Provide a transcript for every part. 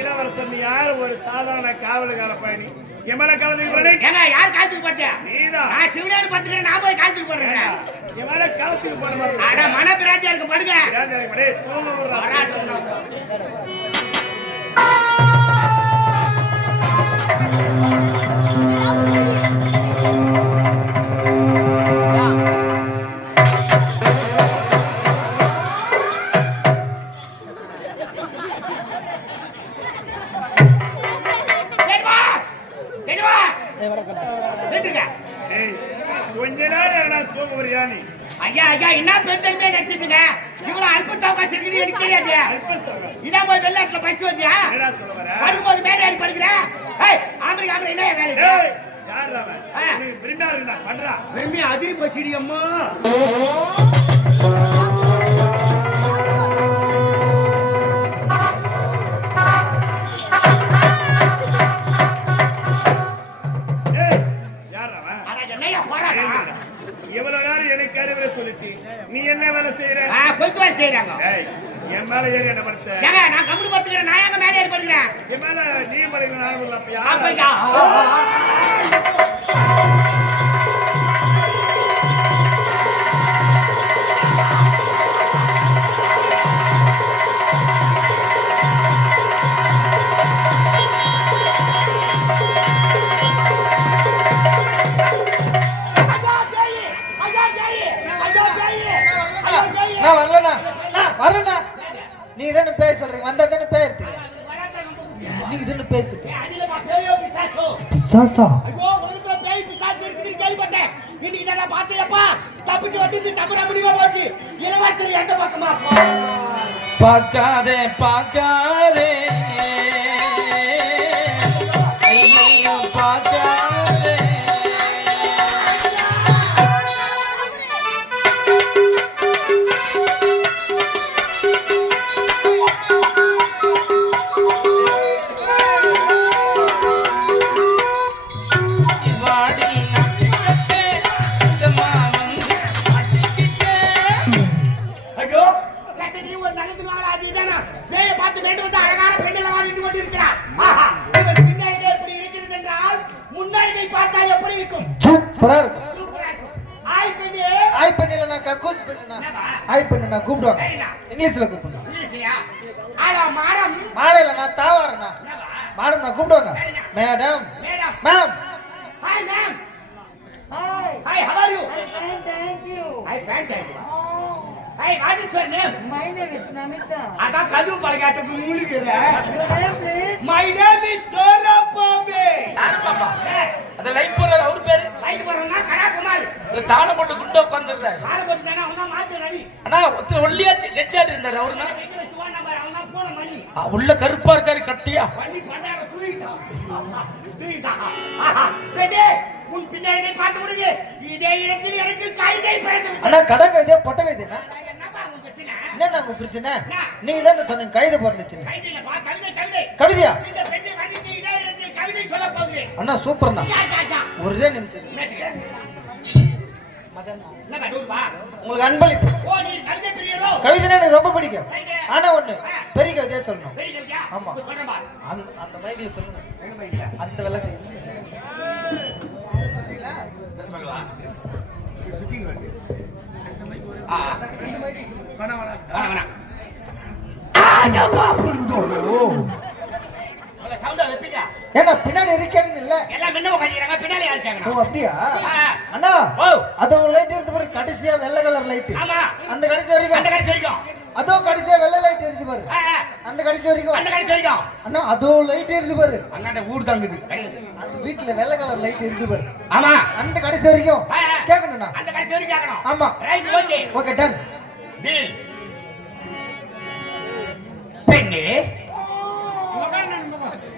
இளவரசன் யார்? ஒரு சாதாரண காவலுக்கார பயணி. எமல காலத்துக்கு போறேன். ஏங்க யார் காலத்துக்கு போறீங்க? நீதான். நான் சிவனாடி பத்துறேன், நான் போய் காலத்துக்கு போறேன். எமல காலத்துக்கு போற மாதிரி. அட மனப்பிராட்டியா இருக்கு படுங்க. ஏன் படே தூங்க விடுறா. கொஞ்ச நேரம் தூங்க வரியா நீ? ஐயா ஐயா என்ன பெருந்தன்மையா நினைச்சிருக்கீங்க? இவ்வளவு அல்ப சவகாசம் இருக்குன்னு எனக்கு தெரியாது. இதான் போய் வெளிநாட்டுல படிச்சு வந்தியா? வரும்போது மேலே ஏறி படிக்கிறேன். ஆம்பளை ஆம்பளை என்ன வேலை? யார் அவன்? நீ பிரிண்டா இருக்கா பண்றா? வெறுமே அதிரி பசிடி அம்மா. எவ்வளவு நேரம் எனக்கு அறிவுரை சொல்லிட்டு நீ என்ன வேலை செய்யற? கொஞ்சம் வேலை செய்யறாங்க. என் மேல ஏறி என்ன படுத்த? நான் கம்முனு படுத்துக்கிறேன். நான் எங்க மேலே ஏறி படுக்கிறேன்? என் மேல நீ படுக்கிற நானும் இல்ல. நீ தானே பேர் சொல்றீங்க, வந்தா தானே பேர் நீ இதுன்னு பேசிட்டு பிசாசா? ஐயோ உலகத்துல பேய் பிசாசு இருக்குன்னு கேள்விப்பட்டேன். இன்னைக்கு நான் பார்த்தேப்பா. தப்பிச்சு வந்து தம்புரா முடிவா போச்சு. இளவரசர் எந்த பக்கமா போ? பார்க்காதே பார்க்காதே ஐயோ பார்க்காதே. கூப்பிடுவாங்க இங்கிலீஷ்ல கூப்பிடுவாங்க. மாடல நான் தாவாரண்ணா மேடம் நான் கூப்பிடுவாங்க. Madam ma'am. Hi ma'am. Hi, how are you? Thank you. Hi, thank you. Hi, what is your name? My name is Namita. Ada kadu palgaata mulukira. Your name please? My name is Sarapambe. Sarapamba. அத light போறற அவர் பேரு? Light போறறனா கடாகுமார். இந்த தான போட்டு குண்ட உட்கார்ந்திருக்காரு. தான போட்டு தான அவனா மாத்து நடி. அண்ணா ஒத்த ஒல்லியாச்சு கெச்சாடி இருந்தாரு அவர்னா. ஃபோன் நம்பர் அவனா போன் பண்ணி. உள்ள கருப்பா இருக்காரு கட்டியா. பண்ணி பண்ணார தூயிட்டா. தூயிட்டா. பெடே உன் பின்னாடி பார்த்து விடுங்க. இதே இடத்தில் எனக்கு கைதை பிறந்து விட்டது. அண்ணா கடை கைதே பொட்ட கைதேனா? என்னப்பா உங்க பிரச்சனை? என்ன உங்க பிரச்சனை? நீங்க தான் சொன்னீங்க கைதை பிறந்துச்சு. கைதை இல்ல பா கவிதை. கவிதையா? இந்த பெண்ணை வந்து இதே இடத்தில் கவிதை சொல்ல போகிறேன். அண்ணா சூப்பர்ண்ணா. ஒரே நிமிஷம். என்ன டூர்பா? உங்களுக்கு அன்பளிப்பு. ஓ நீ கவிதை பிரியரோ? கவிதை எனக்கு ரொம்ப பிடிக்கும். ஆனா ஒண்ணு பெரிய கவிதையா சொல்லணும். பெரிய கவிதையா? ஆமா. சொல்றேன் பா. அந்த மைக்ல சொல்லுங்க. என்ன மைக்ல? அந்த விலகு. சொல்றீங்களா? சொல்லுவா. ஷூட்டிங் வருது. அந்த மைக் ஒரு ரெண்டு மைக் வேணா. ஆஜப்பா புடுதோ. அத சவுண்ட வெப்பிங்க. ஏன்னா பின்னாடி இருக்கீங்க இல்ல? எல்லாம் முன்ன உட்கார்ந்திருக்காங்க, பின்னால யார் இருக்காங்க? ஓ அப்படியா? அண்ணா அது ஒரு லைட் எரியுது பாரு, கடைசியா வெள்ளை கலர் லைட். ஆமா. அந்த கடைசி வரைக்கும். அதோ கடைசியா வெள்ளை லைட் எரியுது பாரு. அந்த கடைசி வரைக்கும். அண்ணா அதோ லைட் எரியுது பாரு. அண்ணாட ஊர் தாங்குது. அந்த வீட்ல வெள்ளை கலர் லைட் எரியுது பாரு. ஆமா. அந்த கடைசி வரைக்கும் கேட்கணும்ண்ணா. அந்த கடைசி வரைக்கும் கேட்கணும். ஆமா. Right okay. Okay done. Deal.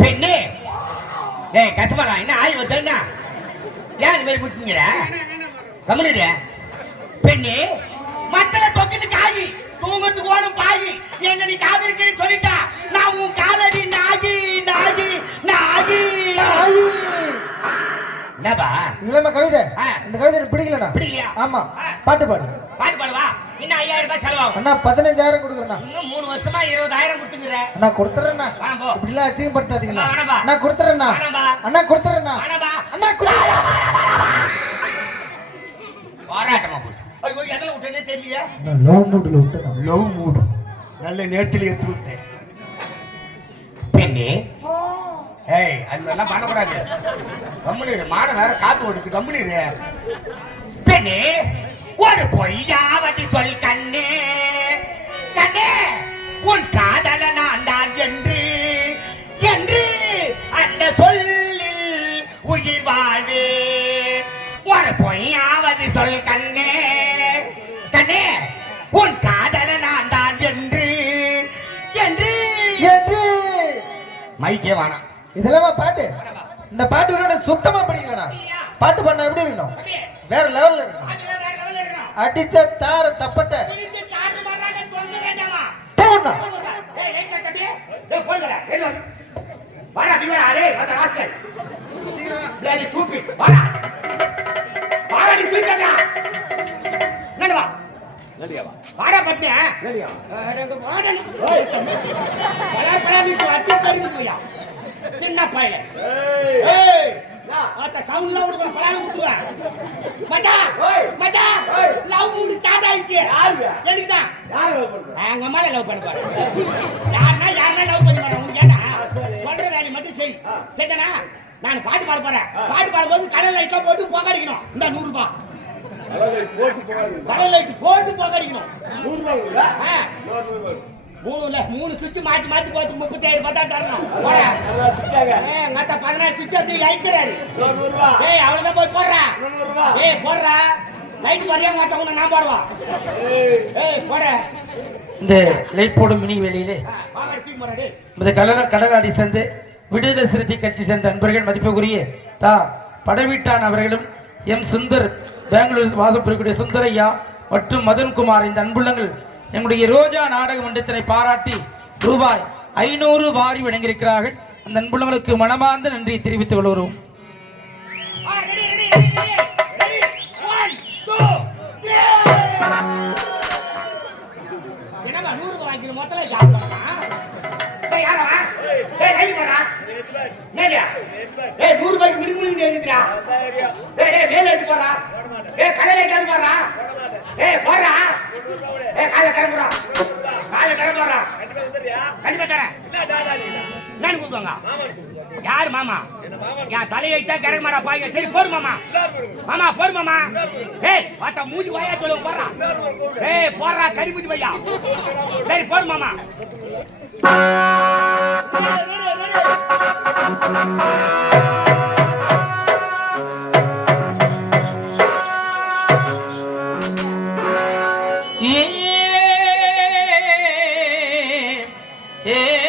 பெண்ணே ஏய் கசபாடா என்ன ஆய் வந்தா ஏன் இந்த மாதிரி முட்டிங்கற கம்முனிரே பெண்ணே மத்தல தொக்கிட்டு காயி தூங்கத்துக்கு ஓடும் பாயி என்ன நீ காதலிக்கிறேன்னு சொல்லிட்டா நான் உன் காலடி நாகி என்னபா இல்லம்மா கவிதை இந்த கவிதை எனக்கு பிடிக்கலடா. பிடிக்கலையா? ஆமா பாட்டு பாடு. பாட்டு பாடுவா இன்னும் 5000 ரூபாய் செலவாகும் அண்ணா 15000 கொடுக்குறேண்ணா. இன்னும் 3 வருஷமா 20000 கொடுத்துங்கிற அண்ணா கொடுத்துறேண்ணா. வா போ இப்படி எல்லாம் அசிங்கப்படுத்தாதீங்கண்ணா. வேணாம்பா. அண்ணா கொடுத்துறேண்ணா. வேணாம்பா. அண்ணா கொடுத்துறேண்ணா. வேணாம்பா. அண்ணா பாராட்டமா போச்சு ஐயோ எதுல விட்டேனே தெரியல லவ் மூட்ல விட்டேண்ணா. லவ் மூடு நல்ல நேரத்தில் எடுத்து விட்டேன் பெண்ணே ஏய் அது மாதிரிலாம் பண்ணக்கூடாது கம்முனிரு மான வேற காத்து ஓடுது கம்முனிரு பெண்ணே ஒரு பொய்யாவது சொல் கண்ணே கண்ணே உன் காதல நான் தான் என்று என்று அந்த சொல்லில் உயிர் வாழே ஒரு பொய்யாவது சொல் கண்ணே கண்ணே உன் காதல நான் தான் என்று என்று என்று மைக்கே வேணாம் இதெல்லாம் பாட்டு. இந்த பாட்டு விட சுத்தமா படிக்கலண்ணா. பாட்டு பண்ண எப்படி இருக்கணும்? வேற லெவல்ல இருக்கணும். அடிச்ச தார தப்பட்ட போண்ணா. சின்ன பையன் சவுண்ட்ல விடுவேன் பலால விட்டுவேன் மச்சான் மச்சான் லவ் மூடு ஸ்டார்ட் ஆயிடுச்சு எனக்கு தான் எங்க அம்மால லவ் பண்ண பாரு யாருன்னா லவ் பண்ணி பாரு உனக்கு ஏண்டா சொல்ற வேலையை மட்டும் செய் சரிதானா நான் பாட்டு பாட போறேன் பாட்டு பாடும்போது கலர் லைட்லாம் போட்டு போகாடிக்கணும் இந்த 100 ரூபாய் கலர் லைட் போட்டு போகாடிக்கணும் 100 ரூபாய் 3 சுவிட்ச் மாத்தி மாத்தி போட்டு 35000 ரூபாய் தான் தரணும் எங்க 14 சுவிட்ச் அப்படி அழிக்கிறாரு ஏய் அவ்வளவுதான் போய் போடுறா ஏய் போடுறா லைட் வரையா உன்னை நான் போடுவா ஏய் போட இந்த லைட் போடும் மினி வேலையிலே இந்த கடலாடி சேர்ந்து விடுதலை சிறுத்தை கட்சி சேர்ந்த நண்பர்கள் மதிப்புக்குரிய தா படவீட்டான் அவர்களும் எம் சுந்தர் பெங்களூர் வாசப்பெறக்கூடிய சுந்தரையா மற்றும் மதன்குமார் இந்த அன்புள்ளங்கள் எங்களுடைய ரோஜா நாடக மன்றத்தினை பாராட்டி ரூபாய் 500 வாரி வழங்கியிருக்கிறார்கள். அந்த அன்புள்ளங்களுக்கு மனமார்ந்த நன்றியை தெரிவித்துக் கொள்கிறோம். யாரு மாமா என் தலையைத்தான் கரெக்ட் மாடா பாய்ங்க சரி போடு மாமா மாமா போடு மாமா ஏய் பார்த்தா மூஞ்சி வாயா சொல்லுங்க போடுறா ஏய் போடுறா கறி மூஞ்சி வையா சரி போடு மாமா ஏ